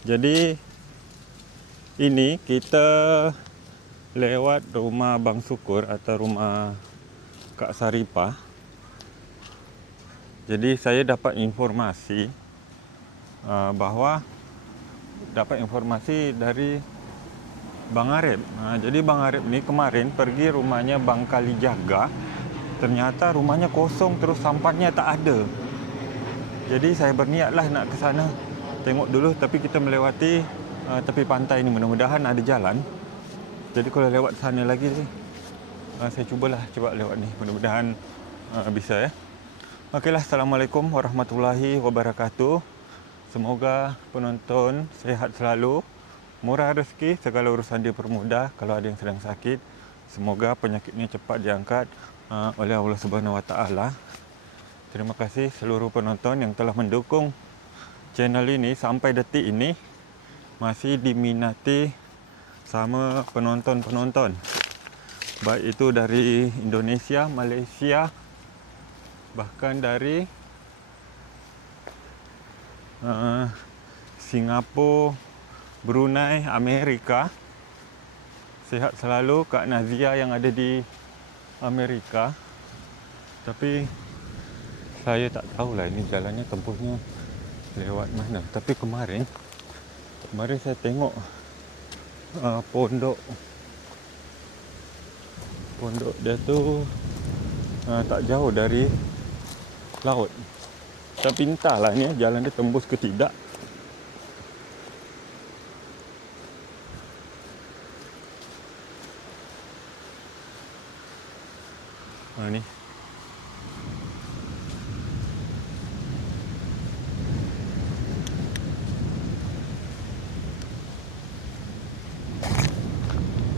Jadi ini kita lewat rumah Bang Sukur atau rumah Kak Saripah. Jadi saya dapat informasi bahawa dapat informasi dari Bang Arif. Jadi Bang Arif ni kemarin pergi rumahnya Bang Kalijaga. Ternyata rumahnya kosong, terus sampahnya tak ada. Jadi saya berniatlah nak ke sana tengok dulu, tapi kita melewati tepi pantai ni, mudah-mudahan ada jalan. Jadi kalau lewat sana lagi saya cuba lewat ni, mudah-mudahan bisa ya. Okeylah, Assalamualaikum warahmatullahi wabarakatuh. Semoga penonton sihat selalu, murah rezeki, segala urusan dipermudah. Kalau ada yang sedang sakit, semoga penyakitnya cepat diangkat oleh Allah Subhanahu Wa Taala. Terima kasih seluruh penonton yang telah mendukung channel ini sampai detik ini, masih diminati sama penonton-penonton, baik itu dari Indonesia, Malaysia, bahkan dari Singapura, Brunei, Amerika. Sihat selalu Kak Nazia yang ada di Amerika. Tapi saya tak tahulah ini jalannya tempuhnya lewat mana. Tapi kemarin saya tengok pondok dia tu tak jauh dari laut. Tapi entahlah ni jalan dia tembus ke tidak. Ni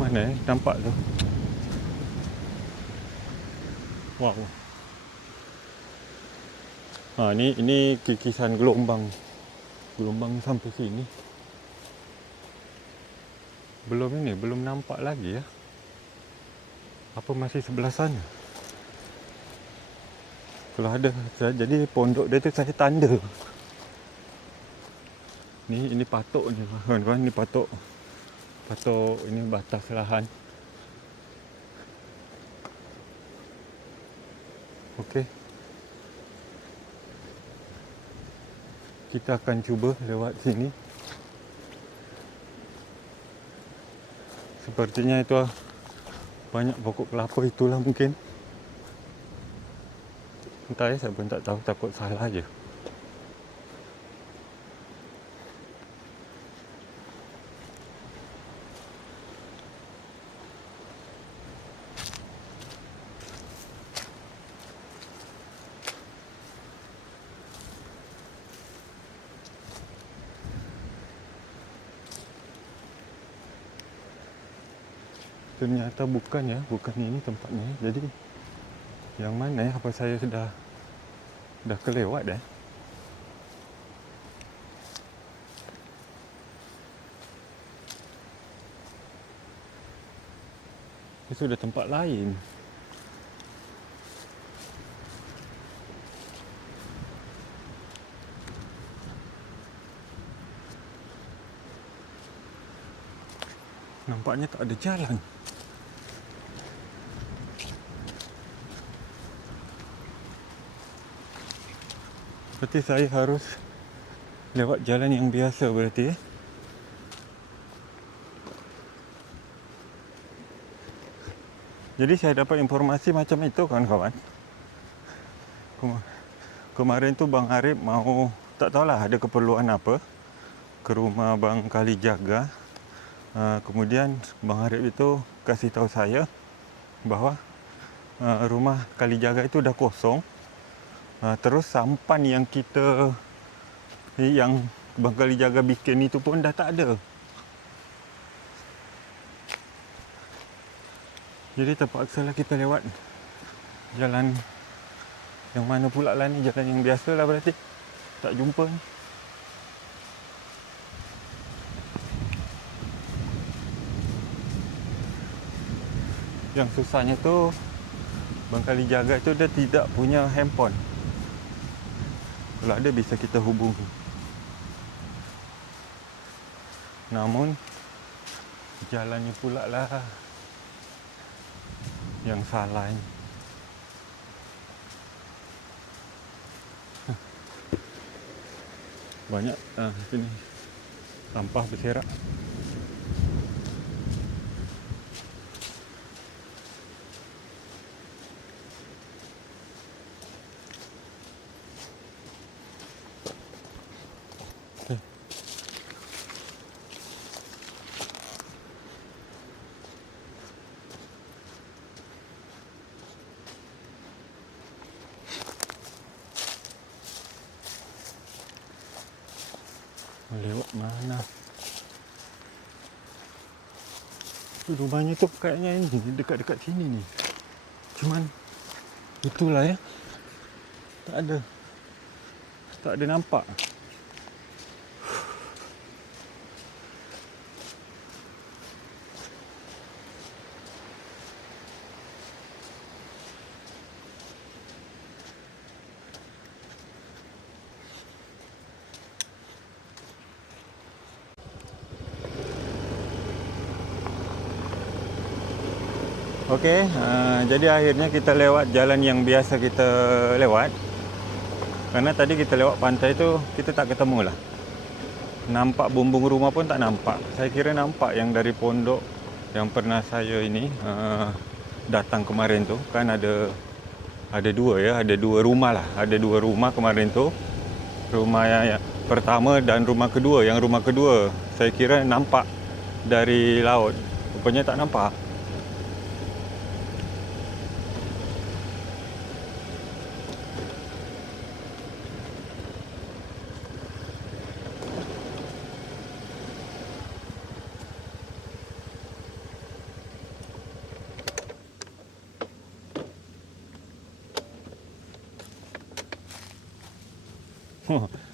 mana nampak tu. Wow. Ini kikisan gelombang sampai sini. Belum nampak lagi ya. Apa masih sebelah sana? Kalau ada, jadi pondok dia tu saya tanda. Ini patok ni kawan-kawan, ni patok ini batas lahan. Okey. Kita akan cuba lewat sini. Sepertinya itu banyak pokok kelapa, itulah mungkin. Entah ya, saya pun tak tahu, takut salah je. Ternyata bukan ini tempatnya. Jadi yang mana ya? Apa saya dah kelewat dah? Ini sudah tempat lain. Nampaknya tak ada jalan. Berarti saya harus lewat jalan yang biasa berarti ya. Jadi saya dapat informasi macam itu kawan-kawan. Kemarin tu Bang Arif mau, tak tahulah ada keperluan apa, ke rumah Bang Kalijaga. Kemudian Bang Arif itu kasih tahu saya bahawa rumah Kalijaga itu dah kosong. Terus sampan yang Bang Kalijaga bikin itu pun dah tak ada. Jadi terpaksalah kita lewat jalan yang mana pula lah ni, jalan yang biasa lah berarti. Tak jumpa ni. Yang susahnya tu Bang Kalijaga itu dia tidak punya handphone. Kalau ada bisa kita hubungi. Namun jalannya pula lah yang salah ini. Banyak sini sampah berserak. Lewat mana? Rumahnya tu kayaknya ini dekat-dekat sini ni. Cuman itulah ya. Tak ada nampak. Okey, jadi akhirnya kita lewat jalan yang biasa kita lewat. Karena tadi kita lewat pantai tu, kita tak ketemu lah. Nampak bumbung rumah pun tak nampak. Saya kira nampak yang dari pondok yang pernah saya ini datang kemarin tu. Kan ada dua ya, ada dua rumah lah. Ada dua rumah kemarin tu. Rumah yang pertama dan rumah kedua. Yang rumah kedua saya kira nampak dari laut. Rupanya tak nampak.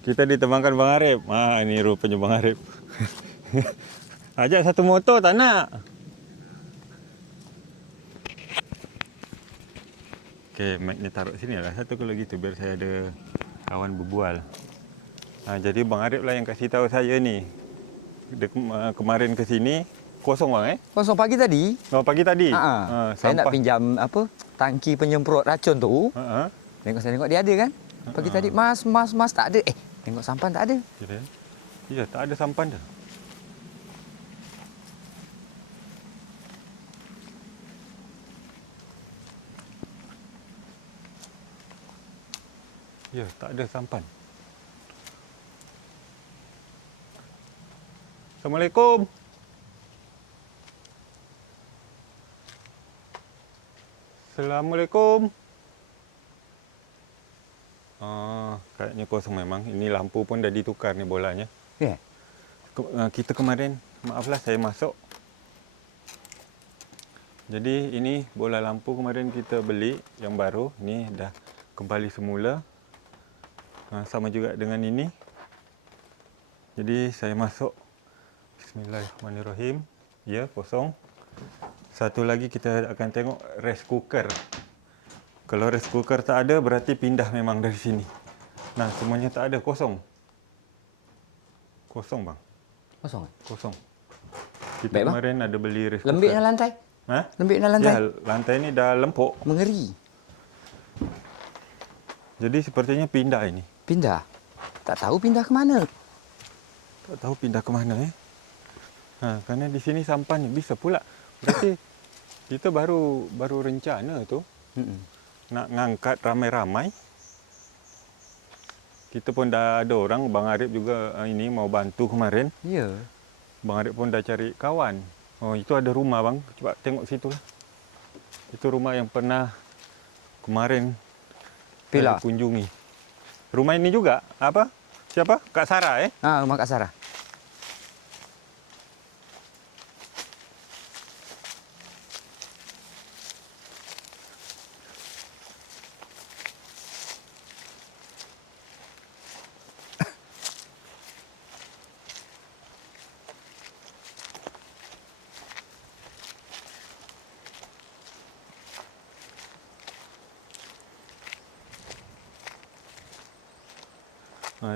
Kita ditembangkan Bang Arif. Ini rupanya Bang Arif. Ajak satu motor tak nak. Okey, mic ni taruh sini lah satu kalau gitu biar saya ada kawan berbual. Jadi Bang Arif lah yang kasih tahu saya ni. Kemarin ke sini kosong bang Kosong pagi tadi. Oh, pagi tadi. Saya nak pinjam tangki penyemprot racun tu. Saya tengok dia ada kan. Pagi tadi mas tak ada. Tengok sampan tak ada. Ya, tak ada sampan dah. Ya, tak ada sampan. Assalamualaikum. Assalamualaikum. Kayaknya kosong memang. Ini lampu pun dah ditukar ni bolanya. Ya. Kita kemarin, maaflah saya masuk. Jadi ini bola lampu kemarin kita beli yang baru. Ni dah kembali semula. Sama juga dengan ini. Jadi saya masuk. Bismillahirrahmanirrahim. Ya, kosong. Satu lagi kita akan tengok rice cooker. Kalau rice cooker tak ada, berarti pindah memang dari sini. Nah, semuanya tak ada, kosong. Kosong bang. Kosong. Kosong. Kita baik, kemarin ada beli rice cooker. Lembiknya lantai. Lembiknya lantai. Ya, lantai ni dah lempuk. Mengeri. Jadi sepertinya pindah ini. Pindah. Tak tahu pindah ke mana. Tak tahu pindah ke mana kerana di sini sampan ni bisa pula. Berarti kita baru rencana tu nak ngangkat ramai-ramai. Kita pun dah ada orang, Bang Arif juga ini mau bantu kemarin. Ya. Bang Arif pun dah cari kawan. Oh, itu ada rumah bang. Cuba tengok situ lah. Itu rumah yang pernah kemarin saya kunjungi. Rumah ini juga apa? Siapa? Kak Sarah Rumah Kak Sarah.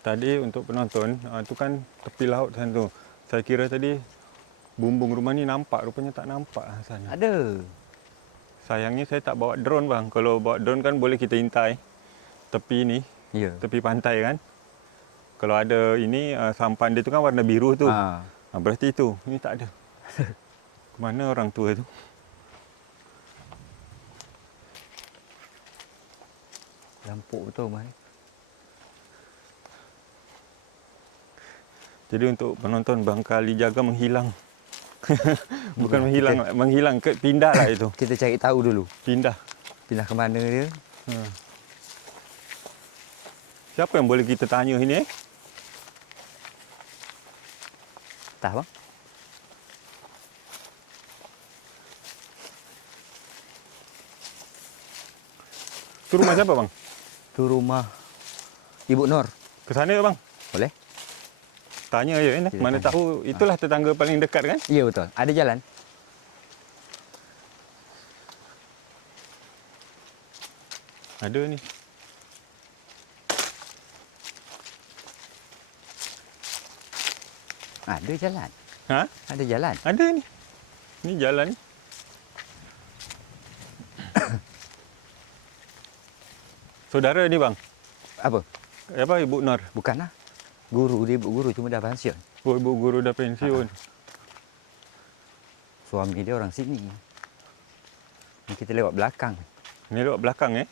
Tadi untuk penonton, tu kan tepi laut sana tu. Saya kira tadi bumbung rumah ni nampak, rupanya tak nampak sana. Ada. Sayangnya saya tak bawa drone bang. Kalau bawa drone kan boleh kita intai tepi ni, Ya. tepi pantai kan. Kalau ada ini sampan dia tu kan warna biru tu. Ha. Berarti itu. Ini tak ada. Kemana orang tua tu? Lampuk betul Mas. Jadi untuk penonton Bangkali Jaga menghilang. Bukan Ya, menghilang, menghilang. Pindah lah itu. Kita cari tahu dulu. Pindah. Pindah ke mana dia? Siapa yang boleh kita tanya ini? Tak bang? Itu rumah siapa bang? Tu rumah Ibu Nur. Ke sana ya bang? Boleh? Tanya je ni. Kita Mana tanya. tahu itulah tetangga paling dekat kan? Ya betul. Ada jalan. Ada ni. Ada jalan. Ha? Ada jalan. Ada ni. Ni jalan ni. Saudara ni bang. Apa? Apa Ibu Nur? Bukanlah. Guru dia, ibu guru cuma dah pensiun. Oh, ibu guru dah pensiun. Suami dia orang sini. Ni kita lewat belakang. Ni lewat belakang Ni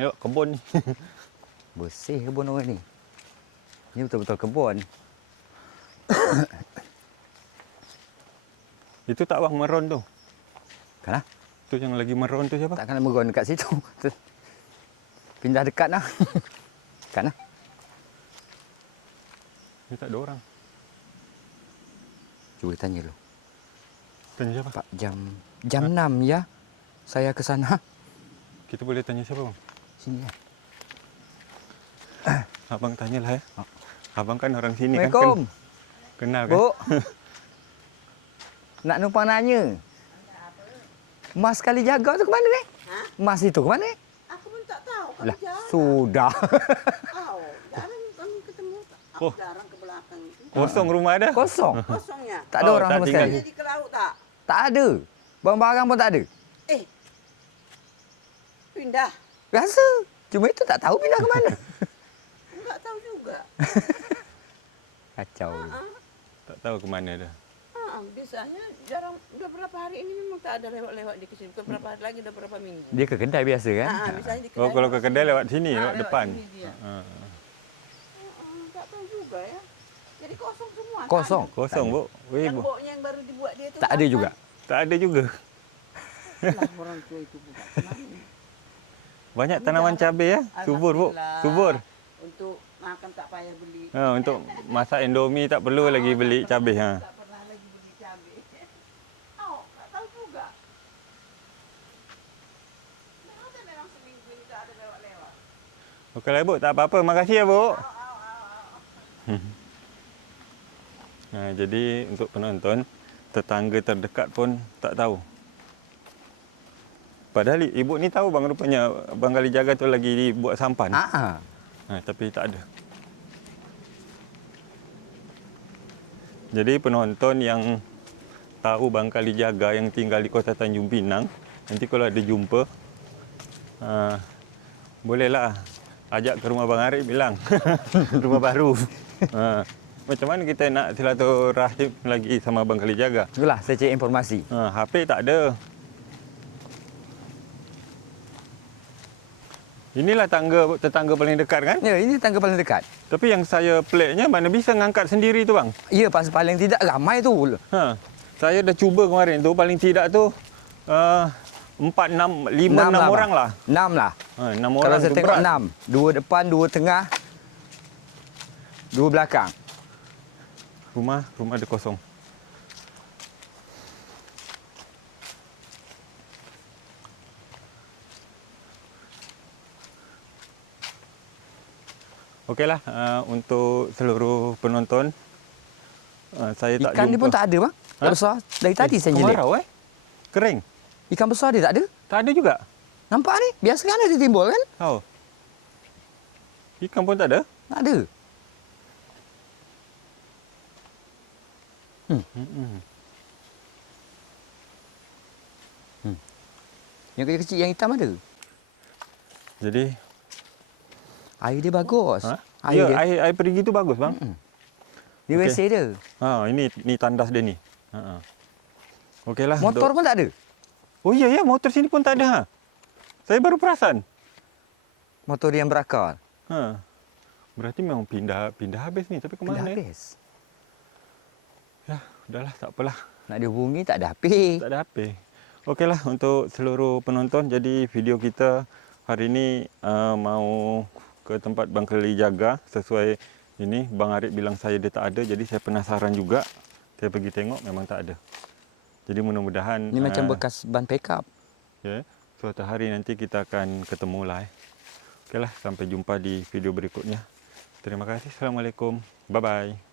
lewat kebun ni. Bersih kebun orang ni. Ni betul-betul kebun. Itu tak bang meron tu. Kan lah? Tu yang lagi meron tu siapa? Takkan nak meron dekat situ. Pindah dekat lah. Kan lah? Ni tak ada orang. Cuba tanya dulu. Tanya siapa? Pak, jam 6 ya. Saya ke sana. Kita boleh tanya siapa bang? Sini ya. Abang tanyalah ya. Abang kan orang sini Assalamualaikum. kan. Kenal kan? Bu. Nak numpang nanya. Mas Kali Jaga tu ke mana ni? Ha? Mas itu ke mana? Aku pun tak tahu kalau Lah, jalan. sudah. Tahu. Jarang kami ketemu. Aku Oh. jarang ke belakang itu. Kosong rumah dah. Kosong. Kosongnya. Tak ada Oh, orang tak sama tinggal. sekali. Jadi ke laut tak? Tak ada. Barang-barang pun tak ada. Eh. Pindah. Rasa. Cuma itu tak tahu pindah ke mana. Enggak tahu juga. Kacau. Tak tahu ke mana dah. Biasanya jarang. Udah berapa hari ini memang tak ada lewat-lewat di sini. Bukan berapa hari lagi, udah berapa minggu. Dia ke kedai biasa kan? Biasanya di Oh, kalau ke kedai lewat sini, Ah, lewat lewat depan. sini dia. Tak tahu juga ya. Jadi kosong semua. Kosong. Kosong, Bu. Weh, Yang Bu. boknya yang baru dibuat dia tu. Tak ada juga. Tak ada juga. Lah orang tua itu bukan. Banyak tanaman cabai ya. Subur, Bu. Alhamdulillah. Subur. Untuk makan tak payah beli. Untuk masak Indomie tak perlu lagi beli cabai. Tak pernah lagi beli cabai. Oh, tak tahu juga. Memang seminggu ini tak ada lewat-lewat. Okeylah, Bu. Tak apa-apa. Makasih ya, Bu. Jadi untuk penonton, tetangga terdekat pun tak tahu. Padahal ibu ni tahu bang, rupanya Bang Kali Jaga tu lagi dibuat sampan. Tapi tak ada. Jadi penonton yang tahu Bang Kali Jaga yang tinggal di Kota Tanjung Pinang, nanti kalau ada jumpa, bolehlah ajak ke rumah Bang Arif, bilang rumah baru. Macam mana kita nak silaturahim lagi sama Bang Kali Jaga? Itulah saya cari informasi. HP tak ada. Inilah tetangga paling dekat kan? Ya, ini tangga paling dekat. Tapi yang saya peliknya, mana bisa ngangkat sendiri tu bang? Ya, pas paling tidak ramai tu. Saya dah cuba kemarin tu, paling tidak tu 4, 6, 5, 6 orang lah. 6 lah. 6 Kalau orang saya tu tengok berat. 6. 2 depan, 2 tengah, 2 belakang. Rumah ada kosong. Okeylah, untuk seluruh penonton, saya tak Ikan jumpa. ni pun tak ada bang. Tak besar. Dari tadi saya jelik. Kemarau kering. Ikan besar dia tak ada. Tak ada juga. Nampak ni? Biasa kan ada timbul kan? Tahu. Ikan pun tak ada. Tak ada. Mm-mm. Yang kecil-kecil yang hitam ada. Jadi, Air dia bagus. ha? Air Ya, dia. air perigi tu bagus bang. Dia Okey. WC dia. Ini tandas dia ni. Okeylah. Motor pun tak ada. Oh ya ya, motor sini pun tak ada. Ha? Saya baru perasan. Motor yang berakar. Ha. Berarti memang pindah habis ni, tapi ke Dah mana? habis. Ya, udahlah, tak apalah. Nak dihubungi tak ada HP. Tak ada HP. Okeylah untuk seluruh penonton, jadi video kita hari ini mau ke tempat Bang Keli jaga sesuai ini Bang Arif bilang saya dia tak ada, jadi saya penasaran juga. Saya pergi tengok memang tak ada. Jadi mudah-mudahan Ini macam bekas ban pickup. ya, suatu hari nanti kita akan ketemu lah. Okeylah, sampai jumpa di video berikutnya. Terima kasih. Assalamualaikum. Bye bye.